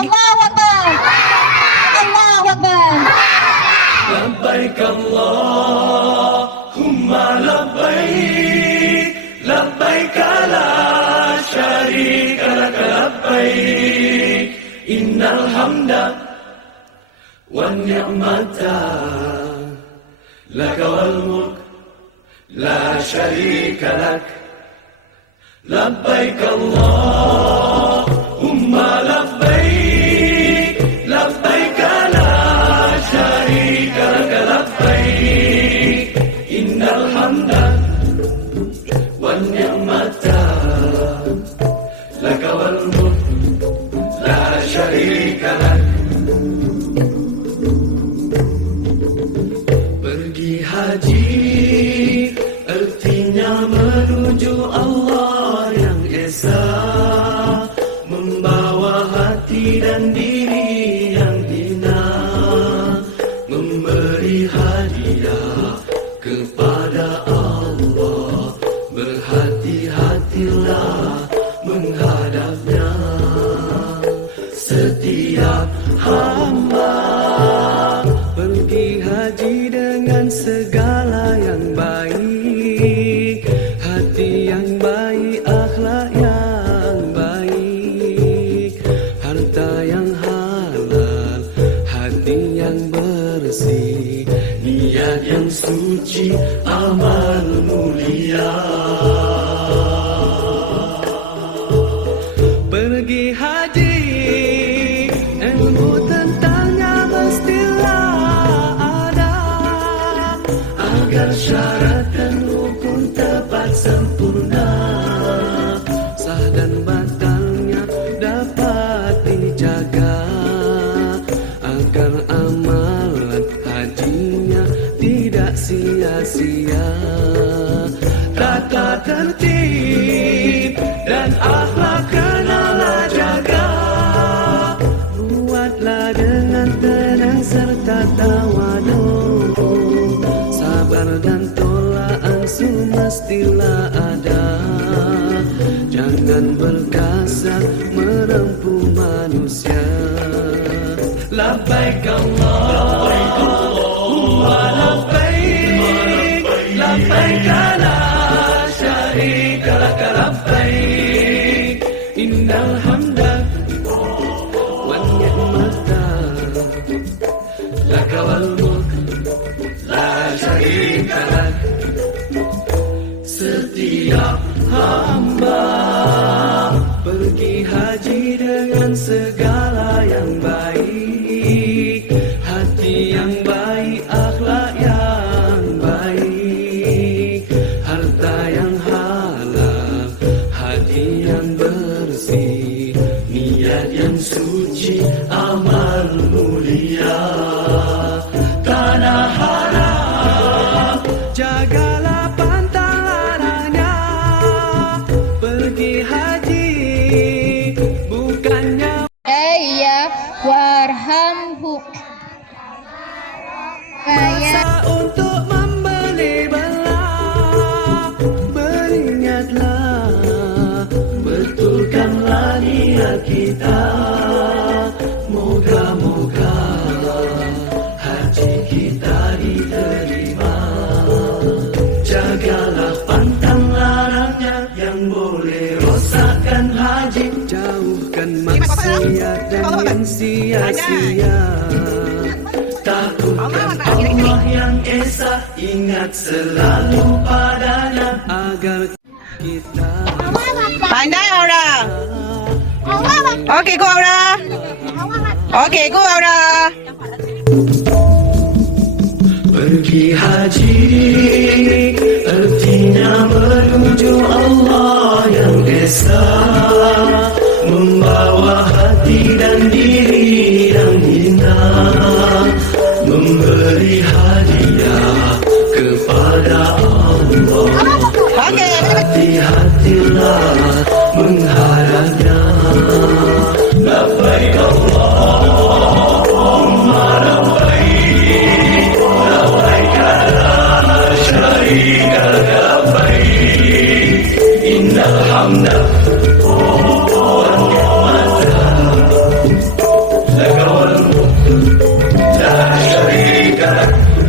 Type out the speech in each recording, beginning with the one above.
Allahu Akbar. Allahu Akbar. لبيك اللهم لبيك لبيك لا شريك لك لبيك إن الحمد والنعمة لك والملك لا شريك لك لبيك اللهم Allah yang esa Membawa hati dan diri yang hina Memberi hadiah kepada Allah. Berhati-hatilah amal mulia. Pergi haji Ilmu tentangnya mestilah ada. Agar syarat dan rukun tepat sempurna. Sah dan batalnya dapat dijaga. Agar amalan tidak sia-sia. Tata tertib dan akhlak kenalah jaga. Buatlah dengan tenang serta tawadu Sabar dan tolak ansur mestilah ada. Jangan berkasar merempuh manusia. Labbaik Allahumma yang baik kita. Moga-moga Haji kita diterima. Jagalah pantang larangnya Yang boleh rosakkan haji. Jauhkan maksiat dan yang sia-sia. Takutkan Allah yang Esa Ingat selalu padanya Agar kita Pandai Aura. Okay, go Aura. Okay, go Aura. Pergi haji Artinya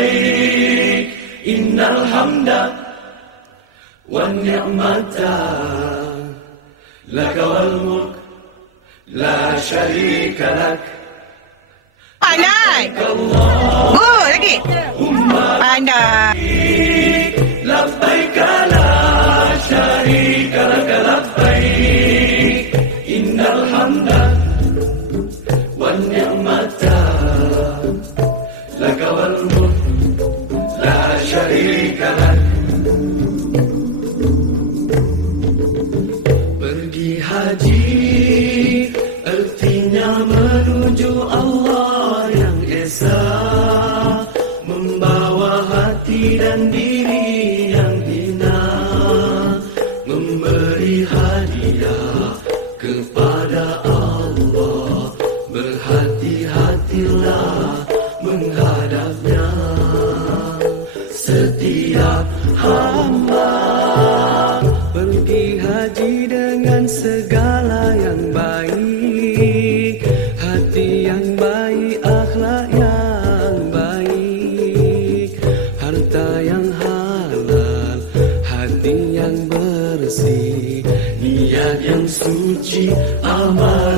لك لبيك إن الحمد والنعمة لك والملك لا شريك لك Pandai. Good. Lagi. Pandai. لبيك لا شريك لك لبيك kepada Allah Berhati-hatilah menghadapnya. Setiap hamba Pergi haji dengan segala yang baik. Hati yang baik, akhlak yang baik. Harta yang halal, hati yang bersih Niat yang suci, amal